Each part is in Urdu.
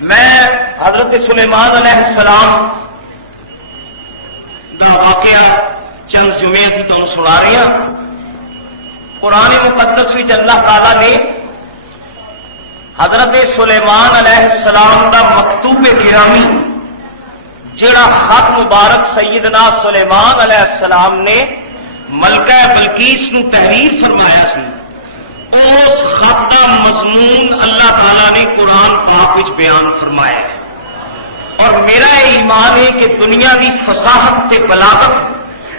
میں حضرت سلیمان علیہ السلام کا واقعہ چند جمعے کی تمہیں سنا رہی ہوں۔ قرآن مقدس میں اللہ تعالی نے حضرت سلیمان علیہ السلام کا مکتوب گرامی جڑا خط مبارک سیدنا سلیمان علیہ السلام نے ملکہ بلقیس نو تحریر فرمایا سی، اس خط کا مضمون اللہ تعالی نے قرآن پاک وچ بیان فرمایا ہے۔ اور میرا یہ ایمان ہے کہ دنیا کی فصاحت تے بلاغت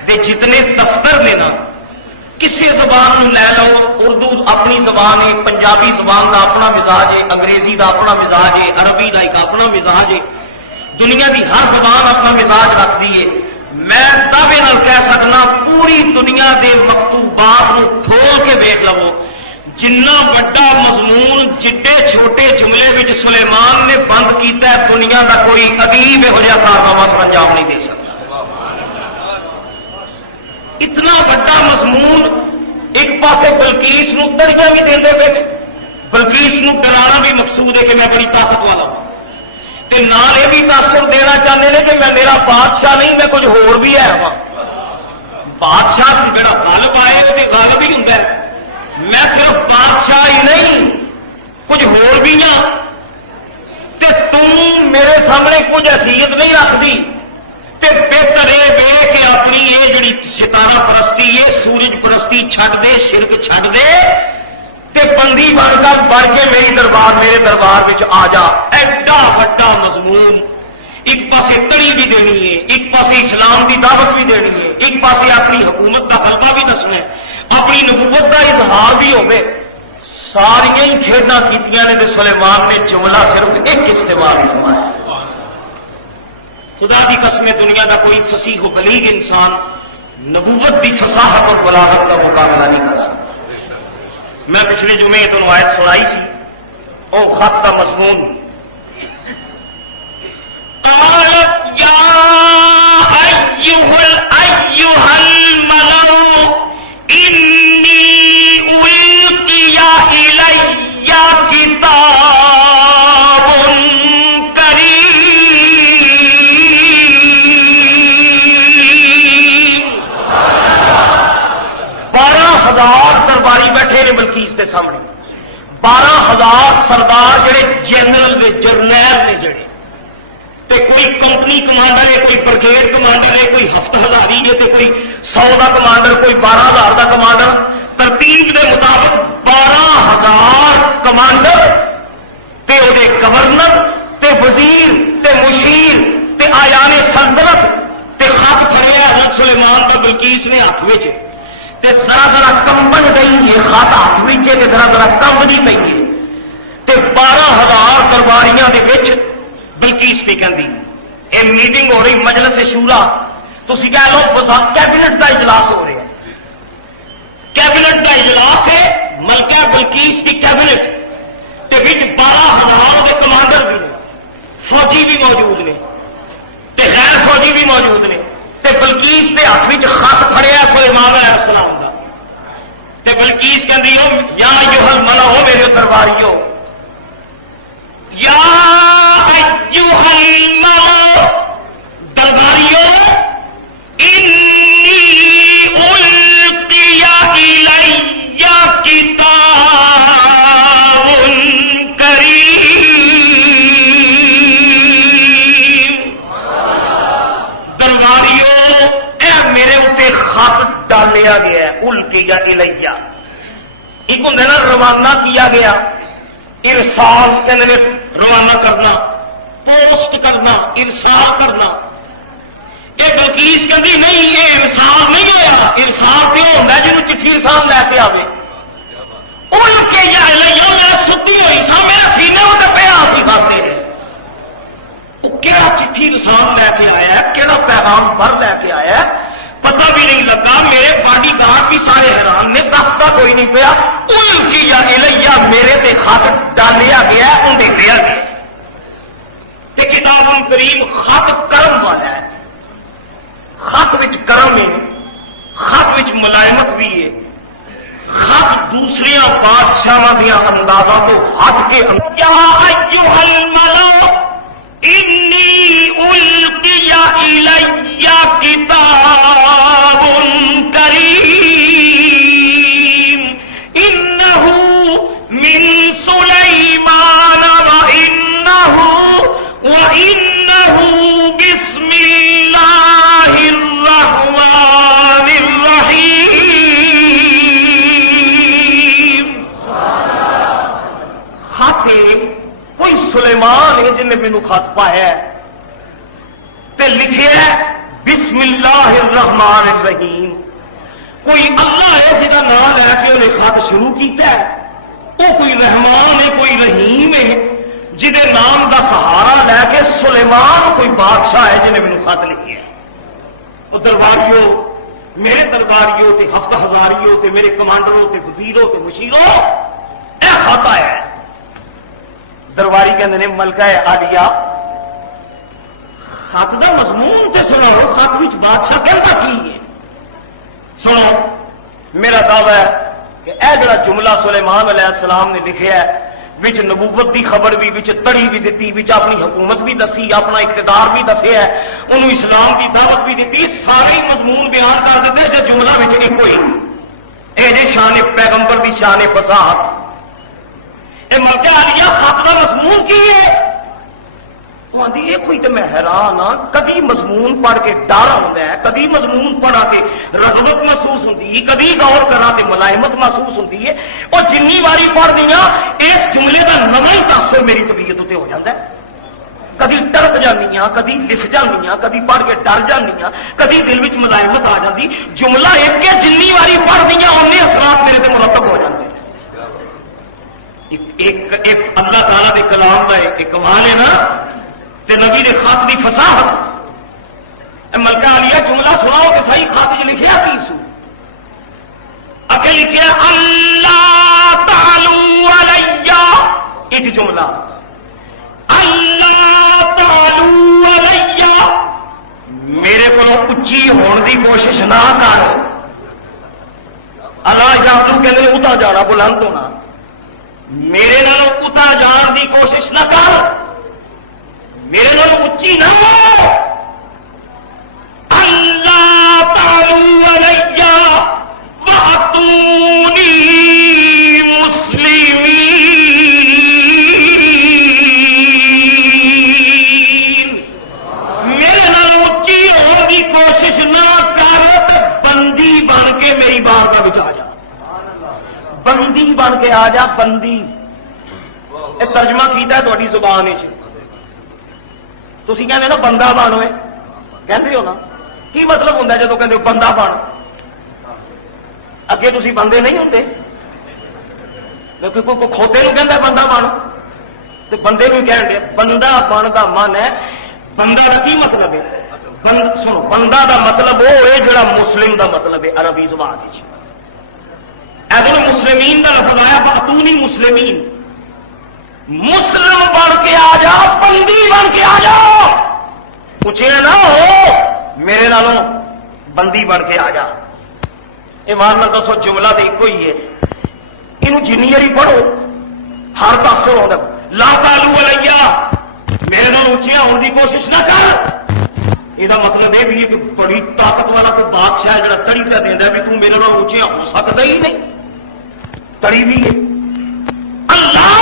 دے جتنے دفتر نے نا، کسی زبان لے لو، اردو اپنی زبان ہے، پنجابی زبان کا اپنا مزاج ہے، انگریزی کا اپنا مزاج ہے، عربی کا ایک اپنا مزاج ہے، دنیا کی ہر زبان اپنا مزاج رکھتی ہے۔ میں دعوے نال کہہ سکنا پوری دنیا کے مکتوبات کو کھول کے دیکھ لو، جنہ بڑا مضمون جڈے چھوٹے جملے وچ سلیمان نے بند کیتا ہے، دنیا کا کوئی ادیب یہو جہا کارنامہ انجام نہیں دے سکتا۔ اتنا بڑا مضمون ایک پاسے بلقیس نو تڑیاں بھی دے پے، بلقیس نو ڈرانا بھی مقصود ہے کہ میں بڑی طاقت والا ہوں، تے نال یہ بھی تاثر دینا چاہتے ہیں کہ میں میرا بادشاہ نہیں، میں کچھ ہور بھی ہے وہاں۔ بادشاہ جڑا غالب آئے وہ غالب ہی ہوں، میں صرف بادشاہ ہی نہیں کچھ ہور بھی ہاں، تے تم میرے سامنے کچھ حیثیت نہیں رکھتی، تے بہتر یہ وے کہ اپنی یہ جڑی ستارہ پرستی یہ سورج پرستی چھڈ دے، شرک چھڈ دے، تے بندی بن کر بڑھ کے میرے دربار وچ آ جا۔ ایڈا بڑا مضمون، ایک پاسے تڑی بھی دینی ہے، ایک پاسے اسلام کی دعوت بھی دینی ہے، ایک پاسے اپنی حکومت کا غلبہ بھی دسنا ہے، اپنی نبوت کا اظہار بھی ہوگی، ساریا ہی کھیڈاں کیتیاں نے، تے سلیمان نے جملہ صرف ایک استعمال فرمایا۔ خدا کی قسم دنیا کا کوئی فصیح و بلیغ انسان نبوت کی فصاحت اور بلاغت کا مقابلہ نہیں کر سکتا۔ میں پچھلے جمعے تمہیں آیت سنائی سی، او خط کا مضمون قالت یا ایھا الملأ انی القی الی کتاب کریم۔ 12,000 درباری بیٹھے نے بلقیس کے سامنے، 12,000 سردار جڑے جنرل دے جرنیل نے جڑے، تے کوئی کمپنی کمانڈر ہے، کوئی بریگیڈ کمانڈر ہے، کوئی ہفتہ ہزاری ہے، تے کوئی 100 کا کمانڈر، کوئی 12,000 کا کمانڈر، ترتیب کے مطابق 12,000 کمانڈر تے او دے گورنر تے وزیر تے مشیر تے آیان سلطنت تے خط پھڑیا حضرت سلیمان کا بلقیس نے ہاتھ وچ، تے ذرا ذرا کمبن گئی یہ خط ہاتھ وچ تے ذرا ذرا کمبدی پئی ہے، تے 12,000 درباریاں دے وچ بلقیس پہ کہندی اے میٹنگ ہو رہی مجلس شورا، تسی کہہ لو کیبنٹ کا اجلاس ہو رہا ہے، کیبنٹ کا اجلاس ہے، ملکہ بلقیس کی کیبنٹ تے وچ 12,000 کے کمانڈر بھی نے، فوجی بھی موجود نے تے غیر فوجی بھی موجود نے، تے بلقیس کے ہاتھ وچ خط پھڑیا سلیمان علیہ السلام کا، تے بلقیس کہندی ہو یا ایھا الملأ، ہو میرے درباریو، یا ایھا الملأ درباریو انی القی الی کتاب کریم۔ درباریو اے میرے اتنے خط ڈالیا گیا ہے، القی الی، ایک ہوں نا روانہ کیا گیا، ارسال کہنے روانہ کرنا، پوسٹ کرنا، ارسال کرنا۔ یہ بلقیس کہندی نہیں، یہ ارسال نہیں ہوا، ارسال کیوں ہوتا ہے جنہوں چٹھی ارسال لے کے آئے، میں ستی ہوئی سا، میرے سینے وہ پیا سی کھاتے ہیں، وہ کہڑا چٹھی ارسال لے کے آیا ہے، کہڑا پیغام بھر لے کے آیا ہے، پتہ بھی نہیں لگا۔ میرے باڈی گارڈ بھی سارے حیران نے، دستا کوئی نہیں پیا، القیا الیہ میرے تے خط ڈالیا گیا، انہیں لیا گیا۔ تے کتاب کریم خط کرم والا ہے، خط وچ کرم ہے، خط وچ ملائمت بھی ہے، خط دوسرے بادشاہ دیا اندازوں کو ہٹ کے یا ایھا الملأ سلیمان ہے جن نے مینوں خط پایا تے لکھیا بسم اللہ الرحمن الرحیم. کوئی اللہ ہے جہاں نام لے کے انہیں خط شروع کیتا ہے، وہ کوئی رحمان ہے کوئی رحیم ہے جہد نام دا سہارا لے کے سلیمان کوئی بادشاہ ہے جنہیں مینوں خط لکھیا ہے. وہ درباریوں، میرے درباریوں تے ہفت ہزاریوں تے میرے کمانڈروں تے وزیروں تے مشیروں، اے خط آیا ہے. درباری کہندے نے ملکہ عالیہ خط دا مضمون تے سناؤ، خط وچ بادشاہ کہندا کی ہے؟ سنو، میرا دعویٰ ہے کہ اے جڑا جملہ سلیمان علیہ السلام نے لکھیا ہے، وچ نبوت دی خبر بھی، وچ تڑی بھی دیتی، وچ اپنی حکومت بھی دسی، اپنا اقتدار بھی دسیا ہے، انہوں اسلام دی دعوت بھی دیتی، سارے ہی مضمون بیان کر دیتے جو جملہ وچ ایک ہوئی. اے جے شان پیغمبر دی شان فصاحت. اے ملکہ عالیہ خط دا مضمون کی ہے؟ آدھی یہ کوئی تو میں حیران ہاں، کدی مضمون پڑھ کے ڈر آتا ہے، کدی مضمون پڑھا کے رغبت محسوس ہوتی، کدی غور کرا کے ملائمت محسوس ہوتی ہے. اور جنی باری پڑھ دیا اس جملے کا نواں ہی تاثر میری طبیعت اتنے ہو جاتا ہے. کدی ٹرک جانی ہاں، کدی لکھ جانی ہاں، کدی پڑھ کے ڈر جانی ہاں، کدی دل میں ملائمت آ جاتی. جملہ ایک ہے، جنی باری پڑھ دیا اُنے اثرات میرے تے مرتب ہو جاتے ہیں. ایک اللہ تعالیٰ کے کلام کا ایک کمال ہے نا، تے نبی دے خط دی فصاحت. ملکہ عالیہ جملہ سناؤ کہ صحیح خط چ لکھیا کی سو؟ اگے لکھیا اللہ تعالو علیہ، ایک جملہ اللہ تعالو علیہ، میرے کو اچھی ہون دی کوشش نہ کر. اللہ جانو کہ اتا جانا بلند ہونا، میرے نالوں اتا جان دی کوشش نہ کر، میرے نال اچھی نہ ہو. اللہ تعالی علیہ واتونی مسلمین، میرے نال اچھی ہونے کی کوشش نہ کر، بندی بن کے میری بات کا آ جا، بندی بن کے آ جا. بندی یہ ترجمہ کیتا ہے تھوڑی زبان تھی کہتے نا بندہ بن ہوئے، کہتے ہو نا، کی مطلب ہوتا ہے جب کہ بندہ بن؟ اگے تھی بندے نہیں ہوتے، کوئی کھوتے کو کہتا بندہ بن تو بندے کو کہہ دیا. بندہ بن کا من ہے، بندہ کا کی مطلب ہے؟ سنو، بندہ کا مطلب وہ ہے جڑا مسلم کا مطلب ہے عربی زبان. ایسے مسلمین کا لفظ آیا فاتونی مسلمین، مسلم بن کے آ جا، بندی بن کے آ جاؤ. اچھے نہ ہو، میرے نالوں بندی بن کے آ جا. ایمان نہ دسو جملہ تو ایک ہی ہے، یہ جنی باری پڑھو ہر پاس ہوتا. لا تعالو علیہ، میرے نال اچھیا ہونے کی کوشش نہ کر. یہ مطلب یہ بھی ہے کہ بڑی طاقت والا کوئی بادشاہ ہے جڑا تڑی پہ دینا بھی تم میرے نال اچھیا ہو سکتا ہی نہیں. تڑی بھی ہے اللہ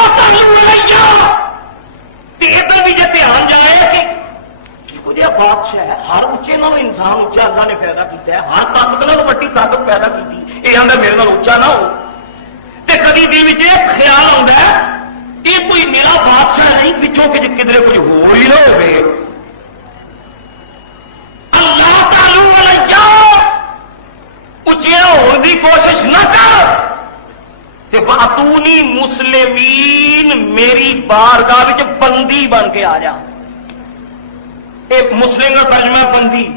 بھی جی دھیان جائے کہ کچھ بادشاہ ہے، ہر اچے نال انسان اچا اللہ نے پیدا کیا ہے، ہر طاقت نال بڑی طاقت پیدا کی. یہ آدھا میرے نال اچا نہ ہو. کدی دل میں خیال آتا ہے یہ کوئی میرا بادشاہ نہیں، پچھوں کہ کدھر کچھ ہو ہی نہ ہو. اللہ تعالی علیہ اچیا ہونے کی کوشش نہ کر. واتونی مسلمین، میری بارگاہ بندی بن کے آ جا. ایک مسلم کا ترجمہ بندی.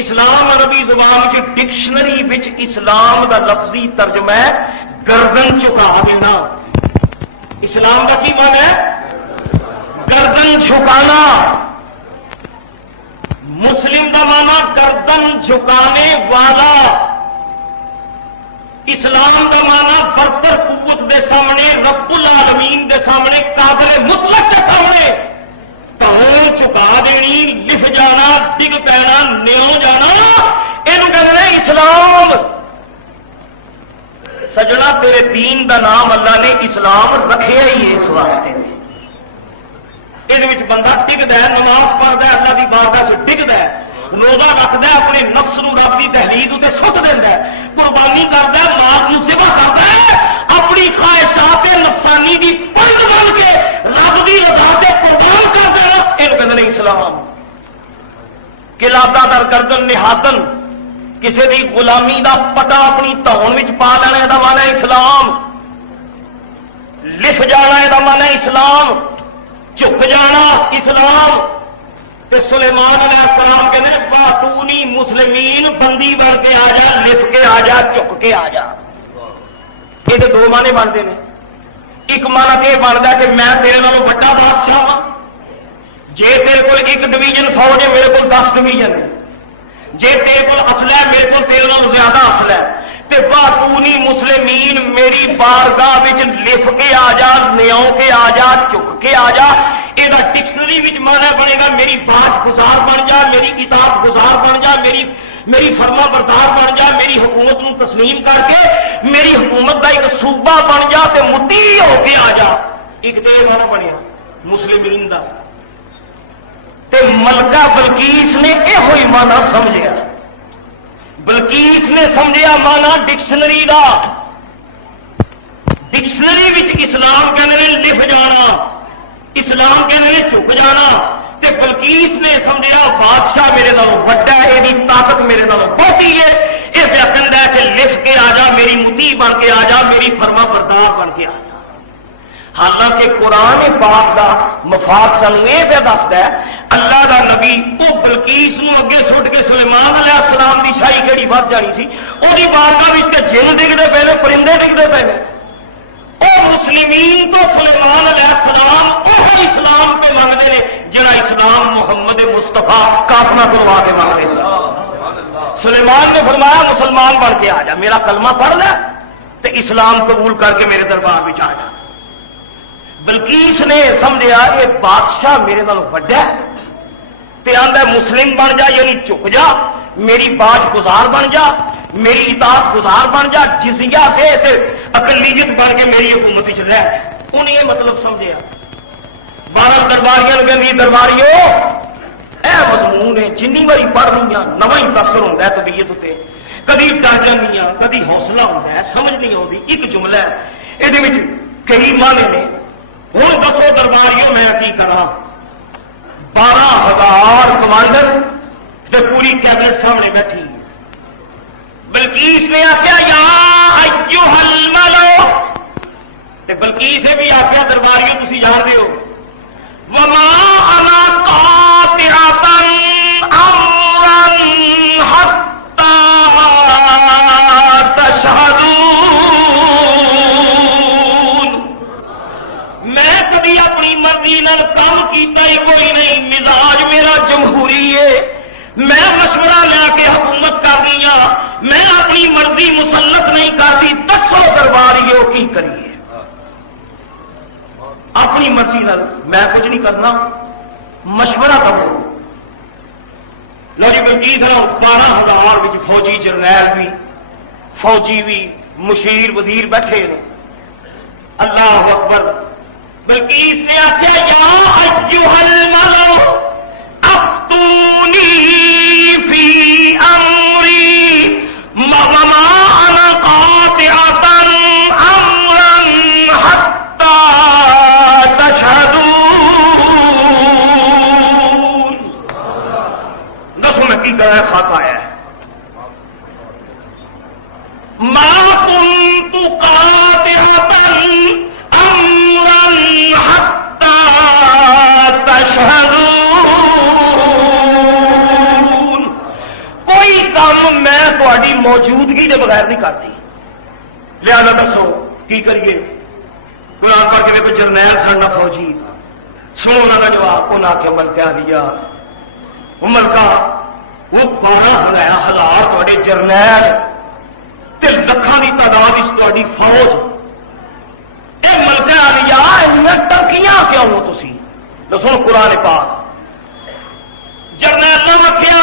اسلام عربی زبان کی ڈکشنری وچ اسلام کا لفظی ترجمہ ہے گردن چکا دینا. اسلام کا کی معنی ہے؟ گردن جھکانا. مسلم کا معنی گردن جھکانے والا. اسلام کا معنی برتر قوت دے سامنے، رب العالمین دے سامنے، قادر مطلق دے سامنے تو چکا دینی، لکھ جانا، ڈگ پینا، نیو جانا. یہ کہتے ہیں اسلام. سجنا تیرے دین دا نام اللہ نے اسلام رکھے ہی ہے اس واسطے. یہ بندہ ٹکتا ہے، نماز پڑھتا ہے، اللہ کی بارگاہ سے ٹکتا ہے، روزہ رکھتا ہے، اپنے نفس نو رب کی دہلیز اتنے سٹ دینا ہے، قربانی کرتا ہے، مال کو ذبح کرتا ہے، اپنی خواہشات نفسانی کی پنڈ بن کے رب اسلام قلادہ در گردن نہادن کسی دی غلامی دا پٹا اپنی دھون وچ پا لینا یہ مانا اسلام لکھ جانا یہ مانا اسلام جھک جانا اسلام تے سلیمان علیہ السلام کہتے ہیں باتونی مسلمین بندی بن کے آ جا لکھ کے آ جا جھک کے آ جا یہ تو دو معنی بنتے ہیں ایک مانا تو یہ بنتا کہ میں تیرے نالوں بڑا بادشاہ ہاں جے تیرے کو ایک ڈویژن فوج ہے میرے کو 10 ڈویژن ہے جے تیرے کو اصل ہے میرے کو تیرے نالوں زیادہ اصل ہے تے باتونی مسلمین میری بارگاہ وچ لکھ کے آ جا نیاؤ کے آ جا چک کے آ جا یہ ڈکشنری وچ مانا بنے گا میری بات گزار بن جا میری کتاب گزار بن جا میری فرما بردار بن جا میری حکومت نو تسلیم کر کے میری حکومت دا ایک صوبہ بن جا تے مطیع ہو کے آ جا ایک تو یہ مانا بنیا مسلمین دا تے ملکہ بلقیس نے یہ ہوئی مانا سمجھیا بلقیس نے سمجھیا مانا ڈکشنری دا ڈکشنری وچ اسلام کہنے لکھ جانا اسلام کہنے جھک جانا تے بلقیس نے سمجھیا بادشاہ میرے نالوں بڑا ہے یہ طاقت میرے نالوں بہتی ہے یہ پیا کہندا ہے کہ لکھ کے آ جا میری مطیع بن کے آ جا میری فرما بردار بن کے آ جا حالانکہ قرآن پاک دا مفاد سانوں یہ پہ دسدا ہے اللہ دا نبی وہ بلقیس نو اگے سٹ کے سلیمان علیہ السلام دی شاہی کیڑی ود جانی سی وہی بارگاہ وچ تے جن ڈگدے پے نے پرندے ڈگدے پے نے وہ مسلمین تو سلیمان علیہ السلام وہ اسلام پہ منگتے ہیں جڑا اسلام محمد مصطفیٰ کافنا کروا کے منگتے سن سلیمان نے فرمایا مسلمان بن کے آ جا میرا کلمہ پڑھ لے تے اسلام قبول کر کے میرے دربار میں آ جا بلقیس نے سمجھا یہ بادشاہ میرے نال وڈا ہے تے آندا مسلم بن جا یعنی جھک جا میری باج گزار بن جا میری اطاعت گزار بن جا جزیہ دے تے اقلیت بن کے میری حکومت وچ رہ انہیں یہ مطلب سمجھیا 12 درباریاں کہندی درباریو اے مضمون ہے جنی باری پڑھ لیاں نواں ہی تاثر ہوندا ہے طبیعت تے کدی ڈر جاندیاں کدی حوصلہ ہوندا ہے سمجھ نہیں آندی ایک جملہ ہے ایدے وچ کئی معنی نے ہوں دسو درباریوں میں کی کرا 12,000 کمانڈر تے پوری کیبنٹ سامنے بیٹھی بلقیس نے آخیا یا ایھا الملو تے بلقیس نے بھی آخیا درباریوں تسی جان دے ہو وما انا قاطعۃ امرا حتى تشهدون میں کبھی اپنی مرضی نال کام کیتا ہی کوئی نہیں مزاج میرا جمہوری ہے میں مشورہ لے کے حکومت کر دیا میں اپنی مرضی مسلط نہیں کرتی دسو درباریوں کی کریے اپنی مرضی نال میں کچھ نہیں کرنا مشورہ کرو لو جی بلقیس 12,000 فوجی جرنیل بھی فوجی بھی مشیر وزیر بیٹھے اللہ اکبر بلقیس نے آخیا یا ایھا الملو افتونی فی امری وما انا قاطعۃ امرا حتى تشهدون دسو میں کی کرا خطا ہے ما كنت قاطعۃ امرا حتى تشهدون کوئی کام میں تہاڈی موجودگی کے بغیر نہیں کرتی لہذا دسو کی کریے قرآن پاک کے کوئی جرنیل سن فوجی سنو انہوں کا جواب انہوں نے آخیا ملکہ عالیہ ملکہ وہ 12,000 تھوڑے جرنیل تے لکھاں دی تعداد تہاڈی فوج اے ملکہ عالیہ انہاں ٹرکیاں کیوں ہو تسی دسو قرآن پاک جرنیل نے آخیا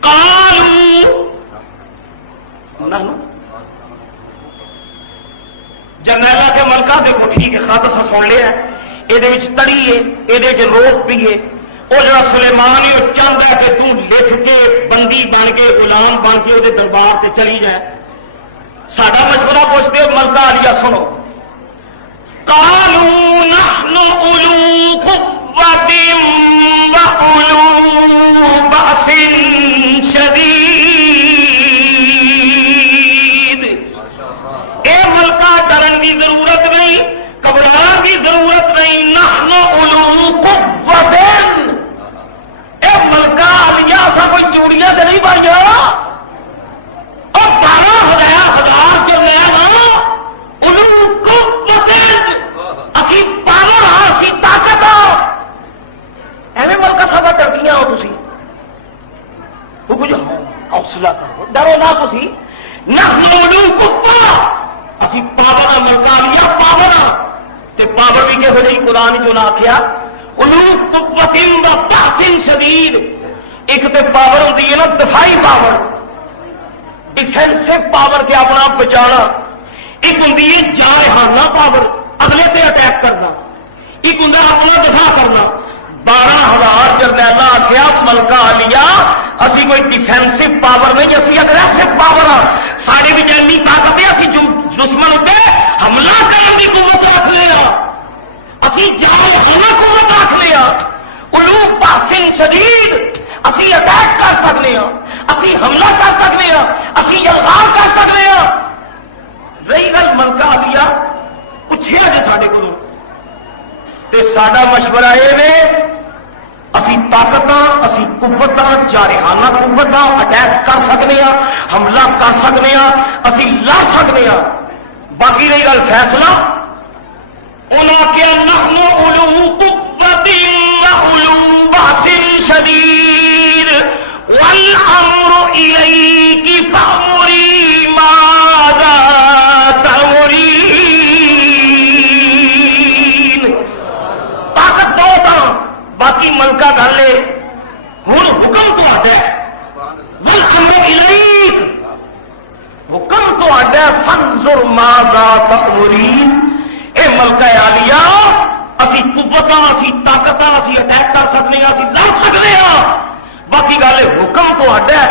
قالوا جرنیل کے ملکہ دیکھو ٹھیک ہے خط اصل سن لیا یہ تڑی ہے یہ روک بھی ہے وہ جڑا سلیمان ہی چاہتا ہے کہ تم لکھ کے بندی بن کے غلام بن کے وہ دربار سے چلی جائے ساڈا مشورہ پوچھتے ملکہ عالیہ سنو قالوا نحن اولو قوة جناب اسی نحن علو قوہ اسی پاور ملکانیہ پاور تے پاور بھی کہو جی قرآن چ نہ آخیا علو قوت و بأس شدید. ایک تے پاور ہوتی ہے نا دفاعی پاور ڈیفینسو پاور کے اپنا آپ بچانا. ایک ہوں جارحانہ پاور اگلے تے اٹیک کرنا. ایک ہوں اپنا دفاع کرنا. 12,000 جرنیل آخیا ملکہ عالیہ اسی کوئی ڈیفینسو پاور نہیں اسی اگریسو پاور ہاں. سارے بھی جنگی طاقت ہے اسی دشمن اتنے حملہ کرنے کی قوت رکھ لیا. اسی جارحانہ قوت رکھ لیا. علو بأس شدید اسی اٹیک کر سکتے ہیں. اسی حملہ کر سکتے ہیں. اسی الغار کر سکتے ہیں. رہی گل ملکہ عالیہ پوچھا جی سارے کو ساڈا مشورہ یہ اسی طاقت اسی قوت جارحانہ قوت اٹیک کر سکتے ہیں حملہ کر سکتے ہیں اسی لا سکتے ہیں. باقی رہی گل فیصلہ انہوں کے نحن علو قوت وعلو بأس شدید والامر الیک فامری ماذا تأمرین. طاقت بہت باقی ملکہ گل ہے ہوں حکم تو آتا ہے والامر الیک حکم تو آتا ہے فانظر ماذا تأمرین. اے ملکہ عالیہ اسی قوت اسی طاقت اسی اٹیک کر سکتے ہیں اسی لڑ سکتے ہیں. باقی گل حکم تو آڈا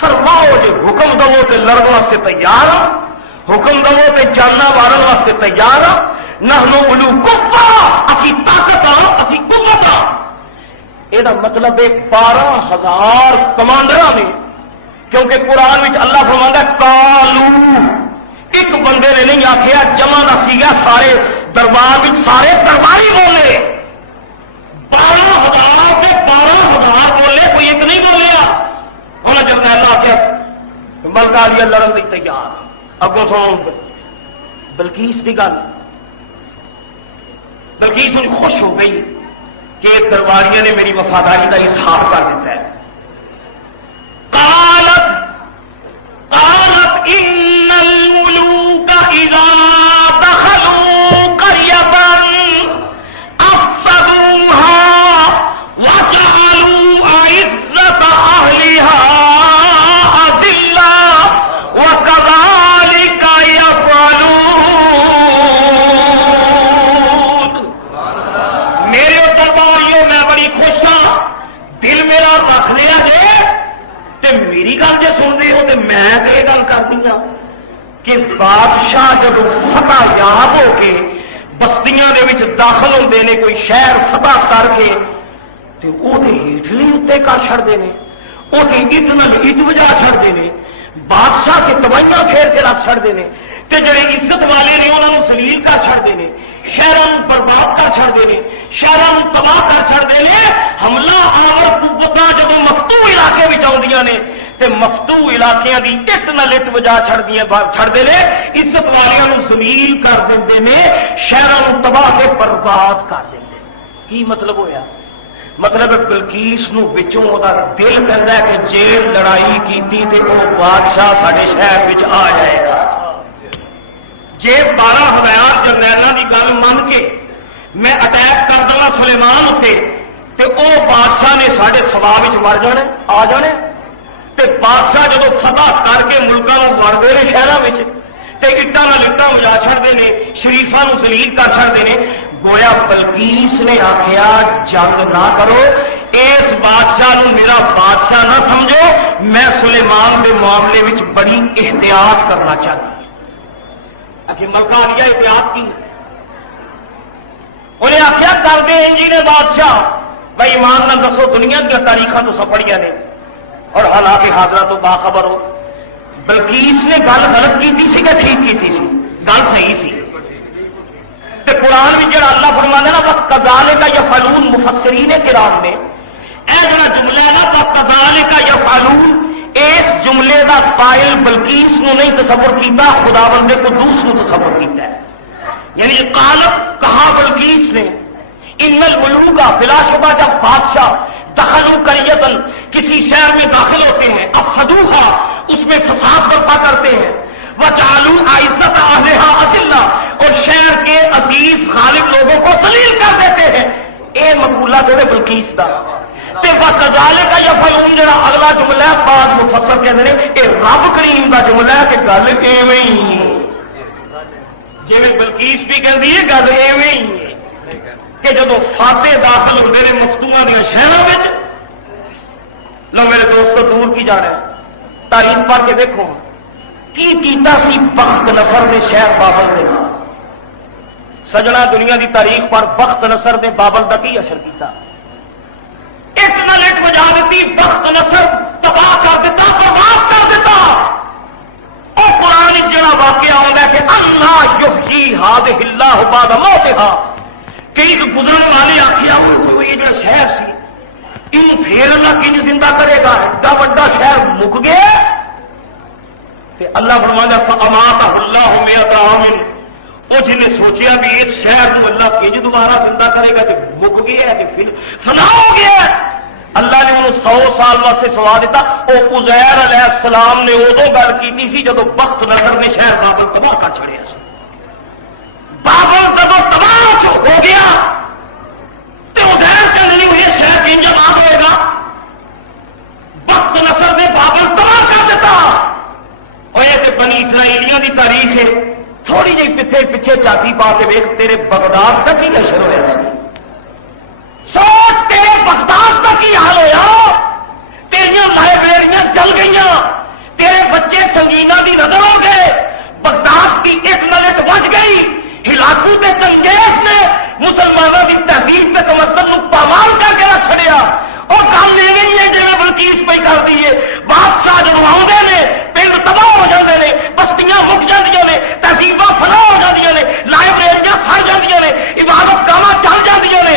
فرماؤ جی حکم دو تے لڑن واسطے تیار ہوں. حکم دو تے جاننا مارن واسطے تیار ہوں. نحن علو قوہ اسی طاقت اسی قوت. یہ مطلب ہے 12,000 کمانڈر نے کیونکہ قرآن میں اللہ فرماتا کالو ایک بندے نے نہیں آخیا جمع نہ سیگا سارے دربار میں سارے درباری بولے 12,000 کے 12,000 بولے کوئی ایک نہیں بولیا. انہیں جرنیل آخیا ملکہ عالیہ لڑن دی تیار. اگوں سنو بلقیس کی گل. بلقیس ان خوش ہو گئی کہ درباریوں نے میری وفاداری کا اظہار کر دیتا ہے. قالت ان الملوک اذا دخلوا قرية افسدوها وجعلوا عزة اهلها اذلة وكذلك يفعلون. میرے درباریوں میں بڑی خوش ہوں دل میرا رکھ لیا جائے میری گل جی سن رہے ہو تو میں یہ گل کر دیا کہ بادشاہ جب فتح یاب ہو کے بستیاں دے وچ داخل ہوندے نے کوئی شہر فتح کر کے تے او تے ہیٹلی اتنے کر چھڑتے ہیں. وہ تے اتنا عزت بجا چھڑتے ہیں. بادشاہ کے تباہیاں پھیر کے رکھ چھڑتے ہیں تے جڑے عزت والے نے انہوں نے سلیل کر چھڑتے ہیں. شہروں برباد کر چھڑتے ہیں. شہروں تباہ کر چھڑتے ہیں. حملہ آور قوت جب مفتوح علاقے میں آدیاں نے تے مفتوح علاقے کی اٹ نہ لٹ بجا چھڑتے ہیں. عزت والوں زلیل کر دیں شہروں تباہ کے برباد کر دیں. کی مطلب ہویا؟ مطلب بلقیس نو وچوں دا دل کردا ہے کہ جے لڑائی کیتی تے وہ بادشاہ ساڈے شہر وچ آ جائے گا. جے 12,000 جرنیلاں دی گل من کے میں اٹیک کر دوں سلیمان اتنے تے او بادشاہ نے ساڈے سوا وچ مر جانے آ جانے. تے بادشاہ جدو فتح کر کے ملکاں نوں وڑدے نے شہراں وچ تے اٹاں نال اٹاں بجا چھڑدے نے شریفاں نوں ذلیل کر چھڑدے نے. گویا بلقیس نے آخیا جنگ نہ کرو اس بادشاہ نوں میرا بادشاہ نہ سمجھو میں سلیمان کے معاملے وچ بڑی احتیاط کرنا چاہتا. ملکہ عالیہ احتیاط کی انہیں آخیا کر دے جی نے بادشاہ بھائی ایمان نہ دسو دنیا کی تاریخ تو سپڑیاں نے اور حالات حاضرہ تو باخبر ہو. بلقیس نے گل غلط کی سی کہ ٹھیک کی سی؟ گل صحیح سی. تے قرآن میں جڑا اللہ فرمانا نا وقت کذالک یفعلون مفسرین کرام نے اے جڑا جملہ ہے نا وقت کذالک یفعلون اس جملے دا قائل بلقیس نو نہیں تصور کیتا خداوند قدوس نو تصور کیتا ہے. یعنی قالب کہا بلقیس نے ان الملوک بلا شبہ جب بادشاہ دخلوا قریۃ کسی شہر میں داخل ہوتے ہیں افسدوها اس میں فساد برپا کرتے ہیں. وَجَعَلُوا عِزَّةَ أَهْلِهَا أَذِلَّةً، اور شہر کے عزیز غالب لوگوں کو ذلیل کر دیتے ہیں. اے مقولہ جڑے بلقیس دا تے وَكَذَلِكَ يَفْعَلُونَ جڑا اگلا جملہ ہے بعض مفسر کہتے ہیں اے رب کریم دا جملہ ہے کہ گل ایویں ہی ہے. جی بلقیس بھی کہندی ہے گل ایویں ہی ہے کہ جب فاتح داخل ہوتے ہیں مفتواں دیا شہروں میں. لو میرے دوستو دور کی جانا ہے، تاریخ پڑھ کے دیکھو کی کیتا سی بخت نصر نے شہر بابل نے. سجنا دنیا دی تاریخ پر بخت نصر نے بابل کا کی اثر کیتا؟ ایک ملٹ بجا دیتی، بخت نصر تباہ کر دیتا، برباد کر دیتا. اور قرآن جڑا واقعہ آتا ہے کہ اللہ یحیی ہذہ اللہ بعد موتہا، کئی گزرن والے آخیا یہ جڑا شہر سی یہ پھر اللہ کنج زندہ کرے گا، ایڈا بڑا شہر مک گیا. اللہ فرماتا فاماتہ اللہ مئۃ عام، وہ جنہیں سوچیا بھی اس شہر کو اللہ کنج دوبارہ زندہ کرے گا کہ مک گیا ہے کہ پھر فنا ہو گیا ہے. اللہ نے انہوں 100 سال واسطے سوا دیتا. وہ عزیر علیہ السلام نے ادو گل کی سی جب بخت نصر نے شہر بابل تباہ کر چھڑیا سی. بابل جب تباہ ہو گیا تو عزیر چند نہیں ہوئی شہر کنج آباد ہوئے گا. بخت نصر نے بابل تباہ کر دیتا. اور یہ بنی اسرائیلیاں دی تاریخ ہے، تھوڑی جی پیچھے چاتی پا کے ویخ تیرے بغداد تک ہی نشر ہوا سی. سوچ تیرے بغداد تک ہی حال ہوا، تیریاں لائبریریاں جل گئی، تیرے بچے سنگینا دی نظر ہو گئے. بغداد کی ایک ملٹ بچ گئی. ہلاکو کے چنگیز نے مسلمانوں کی تہذیب کے تمدن پامال کر کے رکھ چھڑیا. اور کل لے گئی ہے جی بلقیس پہ کر دیے. بادشاہ جب آتے ہیں پنڈ تباہ ہو جاتے ہیں، بستیاں مک جاندیاں نے، تہذیباں فنا ہو جاندیاں نے، لائبریریاں سڑ جاندیاں نے، عبادت گاواں چل جاندیاں نے.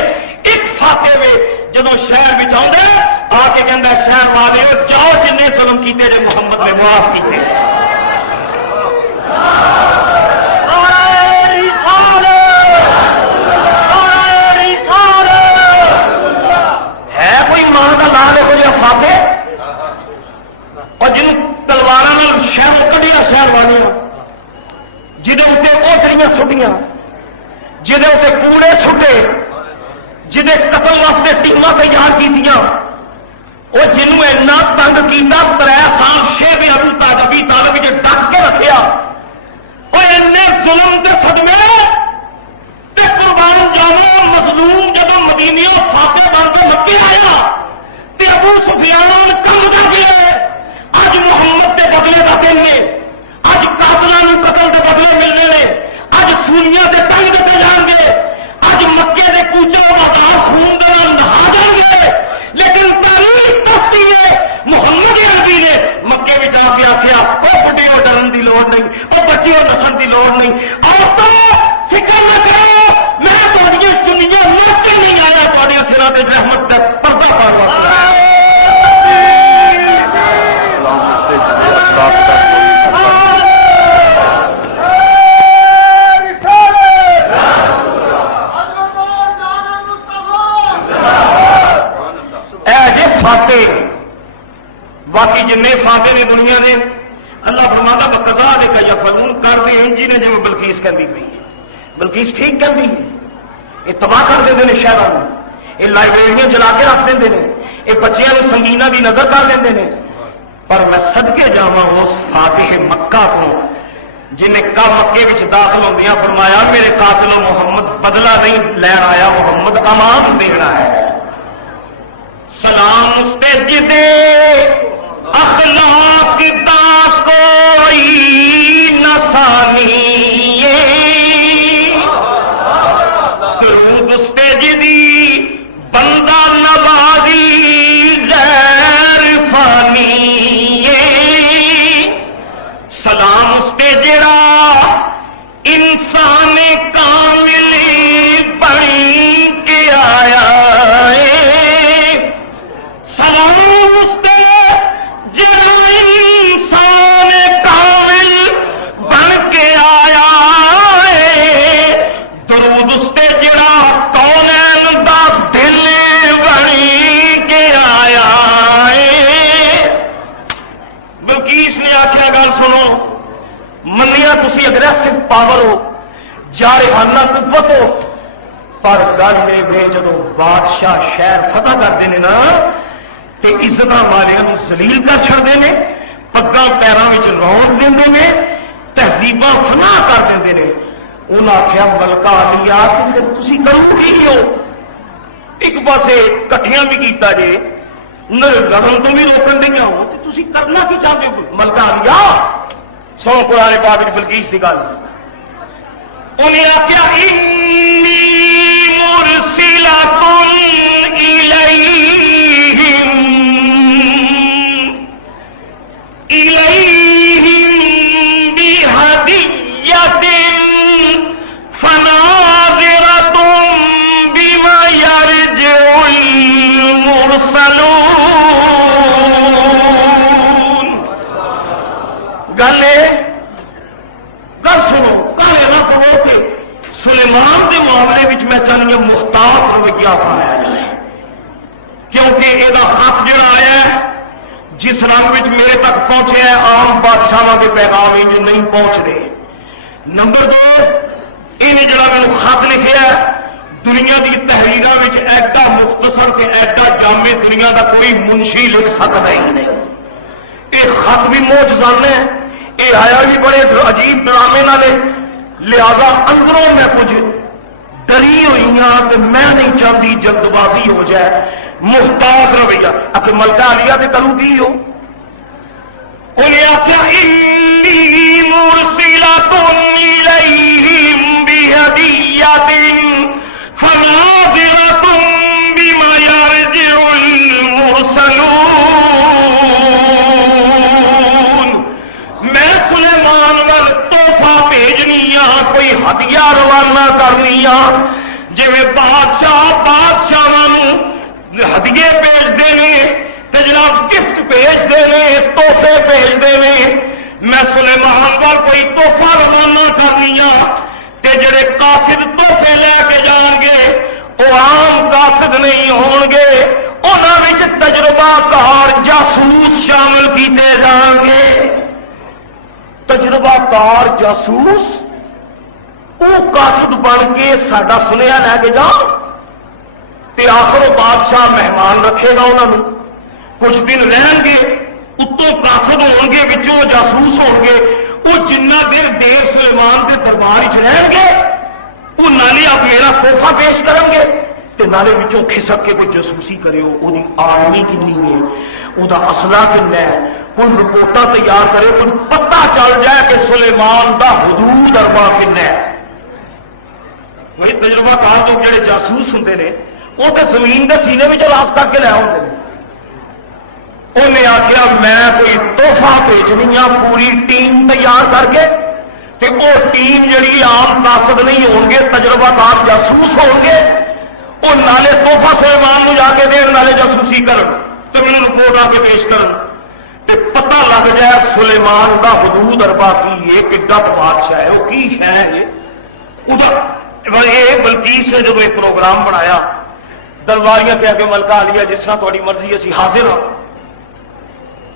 ایک فاتح میں جب شہر بچ آتے آ کے کہتا شہر والے جاؤ جن ظلم کیتے جو محمد نے معاف کیتے. ہے کوئی ماں کا لال یہو جہاں فاتح اور جن تلوار شہر کٹیا شہر والے جہاں اتنے اوتریاں سٹیاں، جہاں اتنے کوڑے سٹے، جنہیں قتل واسطے ٹیما تیار کی، وہ جنہوں ایسا تنگ کیا 3 سال شیر ابو طالب جو ڈک کے رکھیا. وہ ایسے ظلم کے صدمے تے قربان جانا مظلوم جب مدینیوں فاتح بن کے مکے آیا تے ابو سفیان کم کر گئے. اج محمد کے بدلے کا دن ہے، اج قاتلوں قتل کے بدلے ملنے نے، اج سونیاں کے تنگ دیتے جان گے، اج مکے کے کوچے بازار خون کے نہا جان گے. لیکن تاریخ دستی ہے محمد عربی نے مکے میں جا کے آخیا وہ بڑھی وہ ڈرن کی لوڑ نہیں، وہ بچی وہ نسن کی لوڑ نہیں. عورتوں فکر نہ کرو، میں تھوڑی دنیا نوچے نہیں آیا تھوڑے سرا کے رحمت تک پردہ پڑ فاتح. باقی جن فاتح نے دنیا نے اللہ فرماتا بقضا دے کا یا فنون کر دے انجی نے جب بلقیس کر دی گئی ہے. بلقیس ٹھیک کر دی، یہ تباہ کر دیں ہیں شہروں میں، یہ لائبریریاں جلا کے رکھ دیں ہیں، یہ بچیاں سنگینا کی نظر کر دیں ہیں. پر میں صدقے جاواں اس فاتح مکہ کو جنہیں کل مکے میں داخل ہوندیاں فرمایا میرے قاتلوں محمد بدلہ نہیں لین آیا، محمد امان دینا ہے. سلام اس پہ جدے اخلاق دا کوئی نسانی، درود اس پہ جدی بندہ نوازی غیر فانی. سلام اس پہ جڑا انسان کامل بڑی کے آیا. پر گل یہ جب بادشاہ شہر فتح کرتے ہیں نا تو عزت والوں زلیل کر چڑھتے ہیں، پگاں پیروں میں لون دے، تہذیباں فنا کر دیں۔ انہوں نے آخیا ملکہ عالیہ تھی کرو کی ہو؟ ایک پاسے کٹھیاں بھی کیتا جے لڑن تو بھی روکن دیا ہو تو تھی کرنا کی چاہتے ہو؟ ملکہ عالیہ سو قرآن پاک میں بلقیس کی گل انہیں آخیا گل سنو کالے نہ پڑو کہ سلیمان کے معاملے میں میں چاہیے محتاط رویہ اپنایا جائے، کیونکہ یہ حق جڑا آیا ہے جس رنگ میں میرے تک پہنچے ہے عام بادشاہوں کے پیغام جو نہیں پہنچ رہے۔ نمبر 2 انہیں جڑا میرے خط لکھا ہے دنیا کی تحریروں میں ایڈا مختصر کہ ایڈا جامع دنیا کا کوئی منشی لکھ سکتا ہی نہیں۔ یہ خط بھی موجزانہ ہے، یہ آیا بھی بڑے عجیب ڈرامے والے، لہذا اندروں میں کچھ ڈری ہوئی ہوں کہ میں نہیں چاہتی جلد بازی ہو جائے، محتاط رویہ۔ اب ملکہ عالیہ کے کروں کی ہو؟ انہیں آخیا انی مرسلۃ الیہم بہدیۃ فناظرۃ بما یرجع المرسلون۔ میں سلیمان ول تحفہ بھیجنی کوئی ہدیہ روانہ کرنی جی بادشاہ ہدیے بھیجتے ہیں تو جناب گفٹ بھیجتے ہیں، تحفے بھیجتے ہیں۔ میں سلیمان ول کوئی تحفہ روانہ کرنی تے جڑے قاصد تحفے لے کے جان گے وہ عام قاصد نہیں ہون گے، انہوں تجربہ کار جاسوس شامل کیتے جان گے۔ تجربہ کار جاسوس وہ قاصد بن کے ساڈا سنیا لے کے جان تے آخر بادشاہ مہمان رکھے گا، انہوں کچھ دن رہن گے، اتوں قاصد ہون گے، وچوں جاسوس ہون گے، وہ جنہ دیر دیر سلیمان کے دربار رہن گے وہ نالے آپ میرا تحفہ پیش کریں گے تے نالے وچوں کھسک کے کوئی جاسوسی کرے وہ آرمی کنی ہے، وہ اصلہ کنا ہے، کوئی رپورٹاں تیار کرے، کوئی پتہ چل جائے کہ سلیمان دا حدود اربا کنا ہے۔ میرے تجربہ کار لوگ جڑے جاسوس ہوں نے وہ تو زمین کے سینے میں لاس کر کے لے آتے ہیں۔ انہیں آخیا میں کوئی تحفہ بھیجنی پوری ٹیم تیار کر کے تے وہ ٹیم جڑی عام قاصد نہیں ہون گے، تجربہ کار جاسوس ہون گے، وہ نالے تحفہ سلیمان جا کے دین، نالے جاسوسی کرن تے مینوں رپورٹ آ کے پیش کرن تے پتہ لگ جائے سلیمان دا حدود اربا کی ہے، کڈا بادشاہ ہے، وہ کی ہے یہ۔ بلقیس نے جب ایک پروگرام بنایا درباریاں کہہ کے ملکہ عالیہ جس طرح تھوڑی مرضی اسی حاضر ہوں،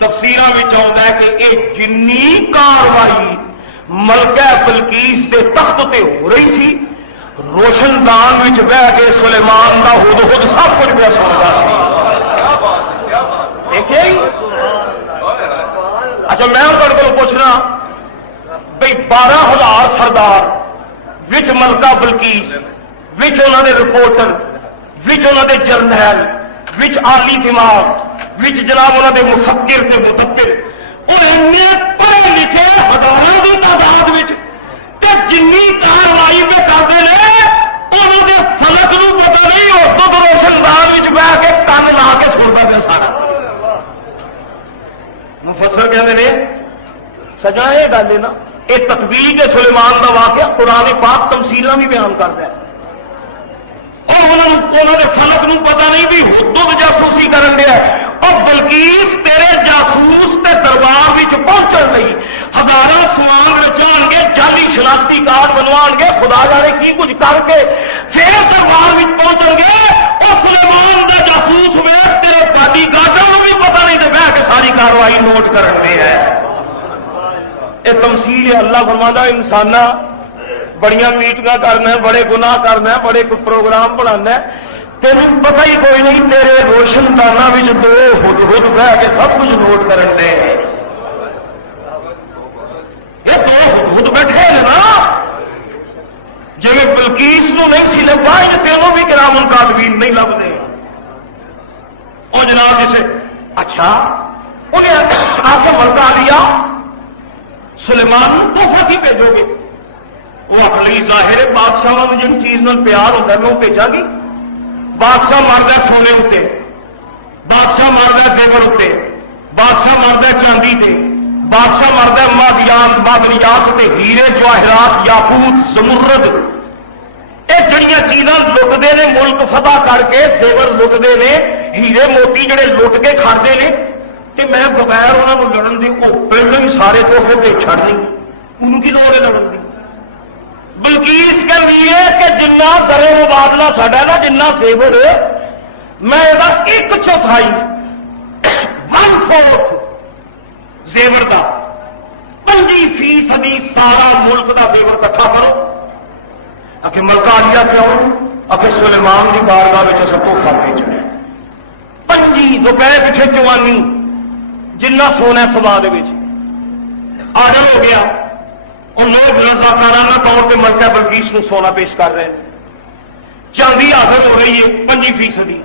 تفسیراں وچ آوندا ہے کہ یہ جنی کاروائی ملکہ بلقیس کے تخت تے ہو رہی سی، روشن دان وچ بہ کے سلیمان دا ہدہد سب کچھ پہ سندا سی۔ دیکھے اچھا میں تھوڑے کو پوچھنا بھئی 12,000 سردار وچ ملکہ بلقیس وچ انہوں نے رپورٹر وچ انہوں نے جرنیل وچ عالی دماغ وچ جناب انہوں نے مفکر تے مدبر، اور اینے پڑھے لکھے ہزاروں کی تعداد وچ تے جنی کاروائی پہ کرتے ہیں انہوں نے فلک نو پتہ نہیں، اس کو روشن دان وچ بہ کے کن لا کے سنتا پیا سارا۔ مفسر کہتے ہیں سجا یہ گل ہے نا، یہ تطبیق سلیمان کا واقعہ قرآن پاک تمثیلاں بھی بیان کرتا ہے، اور انہوں نے فلک نو پتہ نہیں بھی حدود جاسوسی کرن دیا، اور بلقیس تیرے جاسوس تے دربار وچ پہنچن لئی ہزاروں سامان رچان گے، جعلی شناختی کارڈ بنوان گے، خدا جانے کی کچھ کر کے پھر دربار وچ پہنچن گے، اور سلیمان دے جاسوس میں تیرے باڈی گارڈاں نوں بھی پتہ نہیں تے بہ کے ساری کاروائی نوٹ کرن دے ہے۔ یہ تمثیل ہے، اللہ فرماتا انساناں بڑیاں میٹنگاں کرنا ہے, بڑے گناہ کرنا ہے, بڑے پروگرام بنا ہے, تینوں پتہ ہی کوئی نہیں تیرے روشن دانا دو ہد بہ کے سب کچھ نوٹ کرن دے. یہ دو ہد بیٹھے ہیں نا, جی بلکیس نو نہیں سی لگا تینوں بھی کرام کاتبین نہیں لبتے. اور جناب جسے اچھا انہیں آ کے ملکہ لیا سلیمان تحفہ کی بھیجو گے؟ وہ اپنی ظاہر بادشاہ جن چیز میں پیار ہوتا ہے میں وہ بھیجا گی. بادشاہ مرد ہے سونے اتنے, بادشاہ مرد ہے زیور اتنے, بادشاہ مرد ہے چاندی تے, بادشاہ مرد ہے معدنیات تے ہیرے جواہرات یاقوت زمرد. یہ جڑیاں چیزاں لٹتے ہیں ملک فتح کر کے, زیور لٹتے ہیں, ہیرے موتی جڑے لٹ کے کھاتے ہیں, کہ میں بغیر انہوں لڑن دی وہ پہلے ہی سارے تحفے دے چھڑنی, ان کی لوڑ ہے لڑن دی. بلکیس کر رہی ہے کہ جنہ زر مبادلہ ساڈا نا, جنہ زیور میں یہ 1/4 1/4 زیور کا 25% سارا ملک کا زیور کٹھا کرو. آخر ملکہ آلیا کیوں؟ آخر سلیمان کی بارگاہ میں اصل تحفہ بھیجنا 25 دوپہر پیچھے 44 جنہ سونا سبا آڈر ہو گیا. اور لوگ رضاکارانہ طور پہ ملکہ بلقیس کو سونا پیش کر رہے ہیں. چاندی حاصل ہو رہی ہے 25%.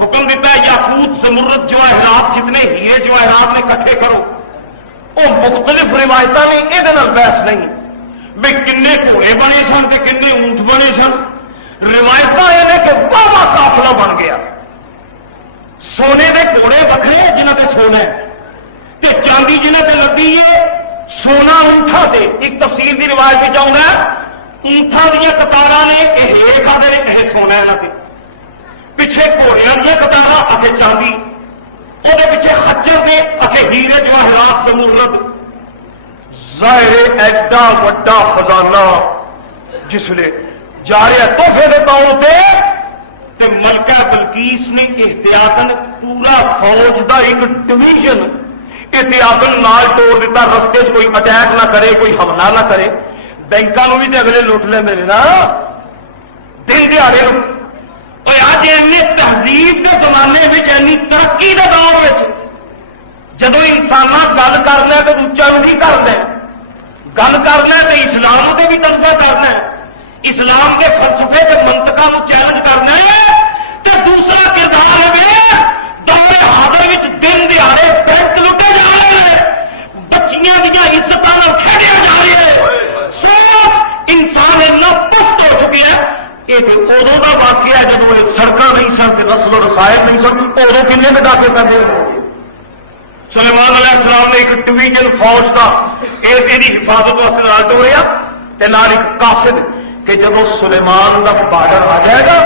حکم دیتا ہے یاقوت زمرد جواہرات جتنے ہیرے جواہرات نے کٹھے کرو. وہ مختلف روایتیں نے یہ بحث نہیں بھائی کنے گھوڑے بنے سن تے کنے اونٹ بنے سن. روایت یہ کہ واہ قافلہ بن گیا. سونے کے گھوڑے وکھرے جنہ تے سونا تے چاندی جنہ تے لگی ہے, سونا اونٹا تے. ایک تفسیر کی روایت میں چاہوں گا اونٹا دیا قطارا نے یہ کھاتے ہیں, یہ سونا یہاں سے پیچھے گھوڑیاں دیا قطارا اتے چاندی, وہ پیچھے خچر نے اتے ہیرے جواہرات زمرد. ظاہر ایڈا وڈا خزانہ جس نے جا رہا تحفے کے پاؤں تے ملکہ بلقیس نے احتیاطن پورا فوج کا ایک ڈویژن احتیاطن نال توڑ دیتا, رستے سے کوئی اٹیک نہ کرے, کوئی حملہ نہ کرے. بینکوں بھی تو اگلے لٹ لیں نا دن دیہڑے. اور اج این تہذیب کے زمانے میں این ترقی کے دور میں جدو انسان گل کرنا تو اچا نہیں کرنا, گل کرنا تو اسلام سے بھی تنخواہ کرنا, اسلام کے فلسفے کے منطقوں کو چیلنج کرنا ہے. تو دوسرا کردار ہے دور حاضر میں دن دیہڑے بینک لٹے جا رہے ہیں, بچیاں دیا عزتوں کھیلیا جا رہی ہے. سو انسان اتنا پست ہو چکی ہے. یہ ادو کا واقعہ ہے جب سڑکیں نہیں سن, نسل و رسائل نہیں سن, ادو کنے بٹاتے کرتے. سلیمان علیہ السلام نے ایک ڈویژن فوج کا حفاظت واسطے لال ٹوڑیا ایک قاصد کہ جب سلیمان کا بارڈر آ جائے گا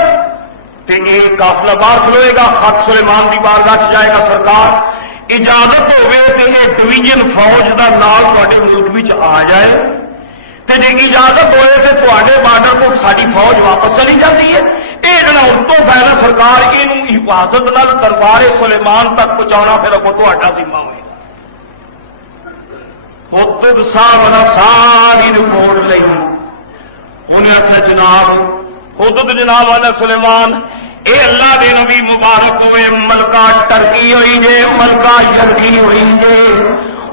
تو یہ قافلہ باہر کھلوے گا, خط سلیمان کی بارگاہ جائے گا, سرکار اجازت ہوئے تو یہ ڈویژن فوج کا نال تے ملک میں آ جائے, تو جی اجازت ہوئے تو تے بارڈر کو ساری فوج واپس چلی جاتی ہے. یہ جڑا ان تو فائدہ سرکار یہ حفاظت نال دربار سلیمان تک پہنچانا پھر اگوں تہاڈا ذمہ ہوئے گا. خود صاحب نے ساری رپورٹ لی, انہیں آخیا جناب خود جناب والا سلیمان اے اللہ دے نبی مبارک ہوئے, ملکہ ٹرکی ہوئی جے, ملکہ یرکی ہوئی جے.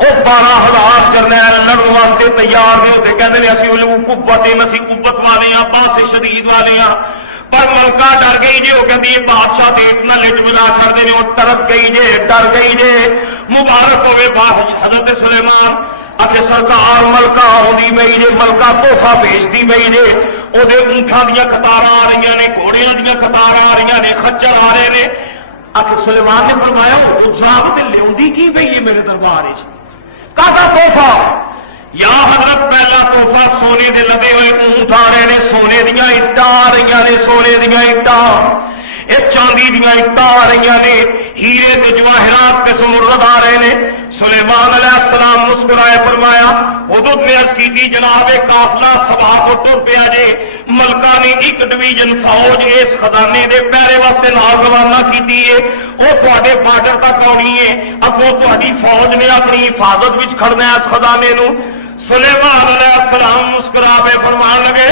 وہ 12,000 جرنیل لڑن واسطے تیار نہیں ہوتے, کہتے ہیں اسی قوت والے ہاں, باس شدید والے ہاں. پر ملکہ ڈر گئی جی, وہ کہتی ہے بادشاہ تو اتنا لٹ بلا کرتے ہیں, وہ ٹرک گئی جے, ڈر گئی جے. مبارک ہوئے حضرت سلیمان اچھے سرکار ملکہ آدھی پی جے, ملکہ تحفہ بھیجتی پی جے. وہ اونٹاں دیا قطار آ رہی نے, گھوڑیاں دیا قطار آ رہی نے, خچر آ رہے ہیں. آخر سلیمان نے فرمایا صاحب تے لیا کی پی ہے میرے دربار کا تحفہ؟ یا حضرت پہلا تحفہ سونے دے لگے ہوئے اونٹ آ رہے ہیں, سونے دیا اٹا آ رہی نے, سونے دیا اٹا, یہ چاندی دیا اٹا آ رہی نے, ہیرے تے جواہرات کے زمرد آ رہے ہیں. سلیمان علیہ السلام مسکرائے فرمایا حضور نے عرض کی جناب قافلہ سبا کو ٹر پیا جے, ملکہ نے ایک ڈویژن فوج اس خزانے دے پہرے واسطے نال روانہ کی ہے, وہ تھوڑے بارڈر تک آنی ہے. اگوں تھوڑی فوج نے اپنی حفاظت وچ کھڑنا ہے اس خزانے نو. سلیمان علیہ السلام مسکرا کے فرمان لگے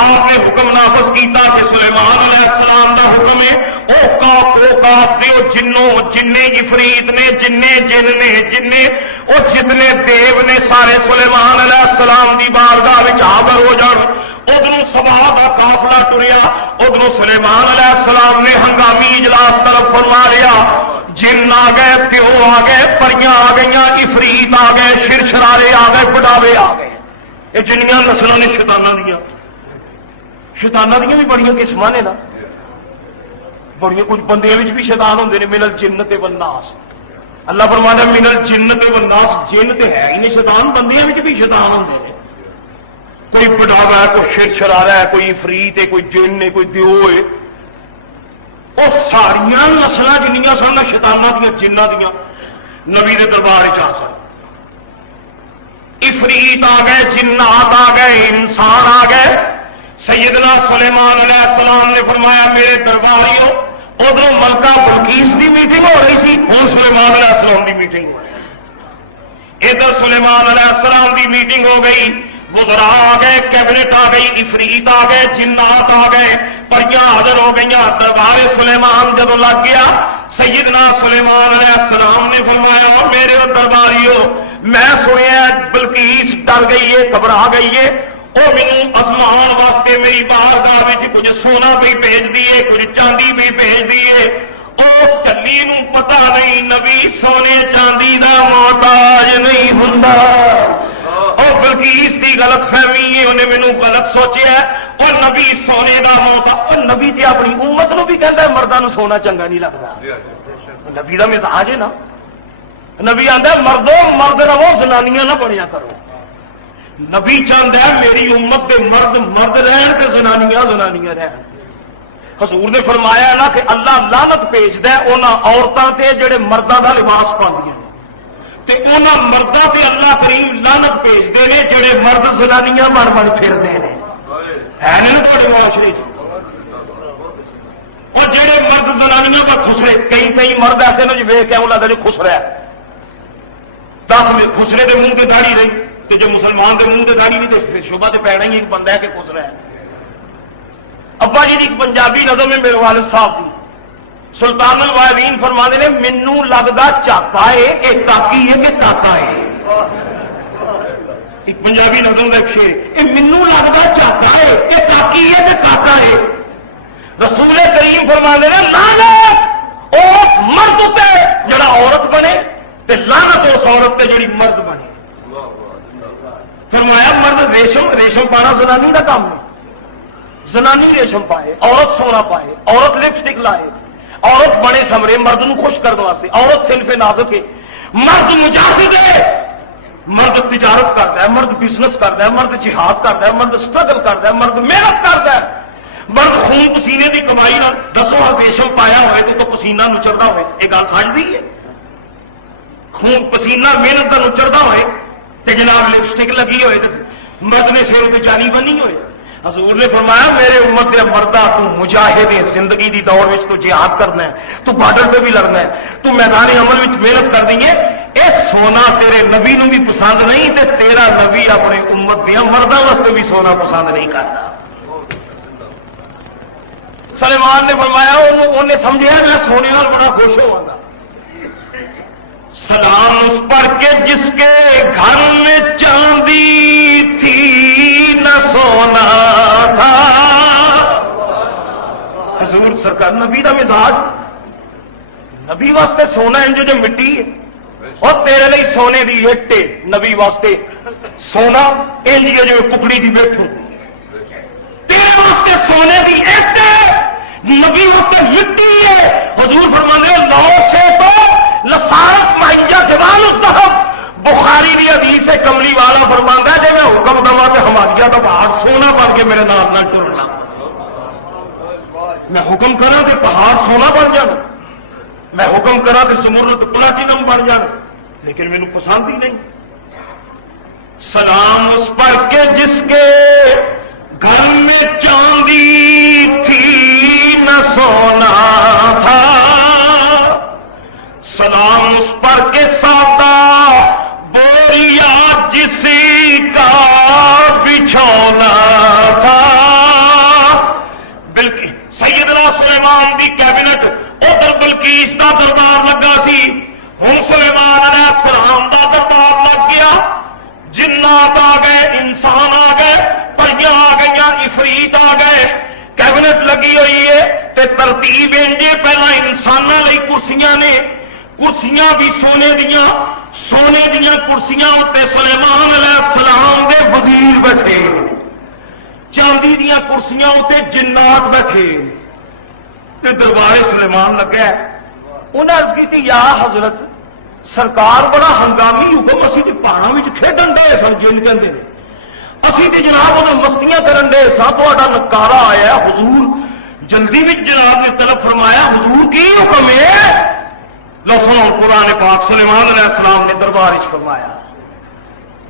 آپ نے حکم نافذ کیتا کہ سلیمان علیہ السلام کا حکم ہے دیو جنوں جنے عفریت نے جنے جن نے جنے وہ جتنے دیو نے سارے سلیمان علیہ السلام کی بارگاہ میں حاضر ہو جان. ادھر سبا کا قافلہ ٹریا, ادھر سلیمان علیہ السلام نے ہنگامی اجلاس طرف فرما لیا. جن آ گئے, پیو آ گئے, پریاں آ گئی, عفریت آ گئے, شرشرارے آ گئے, بڑاوے آ گئے. یہ جنیاں نسلوں نے شیطاناں دیا بھی بڑی قسم نے نا, بڑی کچھ بندے بھی شیطان ہوندے نے. من الجنت والناس, اللہ فرماتا ہے من الجنت والناس, جن تے ہے ہی نہیں شیطان, بندے بھی شیطان ہوندے نے. کوئی بڑھاوا ہے, کوئی شرشرارا ہے, کوئی عفریت ہے, کوئی جن ہے, کوئی دیو ہے. وہ ساریا نسل جنیاں سن شیطاناں دیا جنہ دیا نبی کے دربار سن. عفریت آ گئے, جنات آ گئے, انسان آ گئے. سیدنا سلیمان علیہ السلام نے فرمایا میرے درباریوں, ادھر ملکہ بلقیس کی میٹنگ ہو رہی تھی, ہوں سلیمان علیہ السلام کی میٹنگ ہو رہی ہے. ادھر سلیمان علیہ السلام کی میٹنگ ہو گئی, وزرا آ گئے, کیبنٹ آ گئی, عفریت آ گئے, جنات آ گئے, پریاں حاضر ہو گئی. دربار سلیمان جب لگ گیا, سیدنا سلیمان علیہ السلام نے فرمایا میرے درباریوں, میں سنیا بلقیس ڈر گئی ہے, گھبرا گئی ہے, وہ مینوں آسمان واسطے میری بارگاہ میں کچھ سونا بھی بھیج دیے, کچھ چاندی بھی بھیج دیے. اس چلی نوں پتہ نہیں نبی سونے چاندی دا محتاج نہیں ہوندا. اور بلقیس کی غلط فہمی ہے, انہیں مینوں غلط سوچیا. اور نبی سونے دا محتاج, اور نبی جی اپنی امت نو بھی کہندا ہے مرداں نوں سونا چنگا نہیں لگتا. نبی دا مزاج ہے نا, نبی آندا مردو مرد رہو, زنانیاں نہ بنیا کرو. نبی چاہتا ہے میری امت کے مرد مرد رہن تے زنانیاں زنانیاں رہن. حضور نے فرمایا نا کہ اللہ لعنت بھیجدا ہے انہاں عورتاں تے جڑے مرداں دا لباس پاندیاں تے انہاں مرداں تے اللہ کریم لعنت بھیجدے نے جڑے مرد زنانیاں بن بن پھردے نے. ہے نہیں تھوڑے معاشرے چ, اور جڑے مرد زنانیوں کا خسرے, کئی مرد ایسے نے جو ویکھ کے انہاں دا جو خسرا ہے 10 میں خسرے دے منہ تے داڑھی رہی, تو جو مسلمان کے منہ سے داڑھی نہیں تو شوبہ تو پینا ہی ایک بندہ ہے کہ کس رہا ہے. ابا جی ایک پنجابی نظم ہے میرے والد صاحب کی, سلطان الواعظین فرماتے نے مینوں لگدا چاکا ہے یہ کاکی ہے کہ کاکا ہے. ایک پنجابی نظم کا ایک شعر, یہ مینوں لگدا چاکا ہے یہ کاکی ہے کہ کاکا ہے. رسول کریم فرماتے نے لعنت اس مرد تے جڑا عورت بنے تے لعنت اس عورت تے جڑی مرد بنے. فرمایا مرد ریشم پانا زنانی کا کام ہے, زنانی ریشم پائے, عورت سونا پائے, عورت لپسٹک لائے, عورت بڑے سمرے مرد نو خوش کرنے واسطے, عورت صنف نازک ہے. مرد مجاہد ہے, مرد تجارت کرتا ہے, مرد بزنس کرتا ہے, مرد جہاد کرتا ہے, مرد سٹرگل کرتا ہے, مرد محنت کرتا ہے. مرد خون پسینے کی کمائی نہ 10 ریشم پایا ہوئے تو پسینہ نچڑتا ہوئے, یہ گل سمجھتی ہے. خون پسینہ محنت کا نچڑتا ہوئے تے جناب لپسٹک لگی ہوئے مرد نے سر تے جانی بنی ہوئے. حضور نے فرمایا میرے امت دے مردا تو مجاہد ہے, زندگی دی دور وچ تو جہاد کرنا ہے, تو بارڈر پہ بھی لڑنا ہے, تو میدان عمل وچ محنت کرنی ہے. اے سونا تیرے نبی نو بھی پسند نہیں تے تیرا نبی اپنے امت دیا مرداں واسطے بھی سونا پسند نہیں کرتا. سلیمان نے فرمایا انہیں سمجھا میں سونے نال بڑا خوش ہوا گا. سلام اس پر کے جس کے گھر میں چاندی تھی نہ سونا تھا. حضور سرکار نبی کا مزاج, نبی واسطے سونا انج جو مٹی ہے, اور تیرے لیے سونے دی اٹ ہے. نبی واسطے سونا انج جو ککڑی دی بیٹھوں, تیرے واسطے سونے دی اٹ ہے, نبی واسطے مٹی ہے. حضور فرمانے لو سے تو لفارت مہیا جوان الذهب, بخاری دی حدیث ہے, کملی والا فرماندا ہے جے میں حکم دوا کہ ہماریا کا پہاڑ سونا بن کے میرے نال نہ ٹرنا. میں حکم کرا کہ پہاڑ سونا بن جانا, میں حکم کرا کہ زمرد پلاٹینم بن جانا, لیکن مینوں پسند ہی نہیں. سلام اس پر کے جس کے گھر میں چاندی تھی نہ سونا تھا, سلام اس پر کے سادہ بوریا جس سلیمان دی کیبنٹ ادھر بلقیس دا دربار لگا سی، ہوں سلیمان علیہ السلام دا دربار لگ گیا، جنات آ گئے، انسان آ گئے، پریاں آ گئی، عفریت آ گئے، کیبنٹ لگی ہوئی ہے تے ترتیب انجے پہلا انسانوں لئی کرسیاں نے، کرسیاں بھی سونے دیاں کرسیاں تے سلیمان علیہ السلام دے وزیر بیٹھے، چاندی دیاں کرسیاں تے جنات بیٹھے تے دربار سلیمان لگا۔ انہیں عرض کی یا حضرت سرکار بڑا ہنگامی حکم، اسی تے پہاڑوں میں کھیڈن دے سن، جن کہندے نے اسی تے جناب انہیں مستیاں کرن دے سا، تہاڈا نکارا آیا حضور، جلدی بھی جناب کی طرف فرمایا حضور کی حکم ہے؟ لو سنو قرآن پاک، سلیمان علیہ السلام نے دربار فرمایا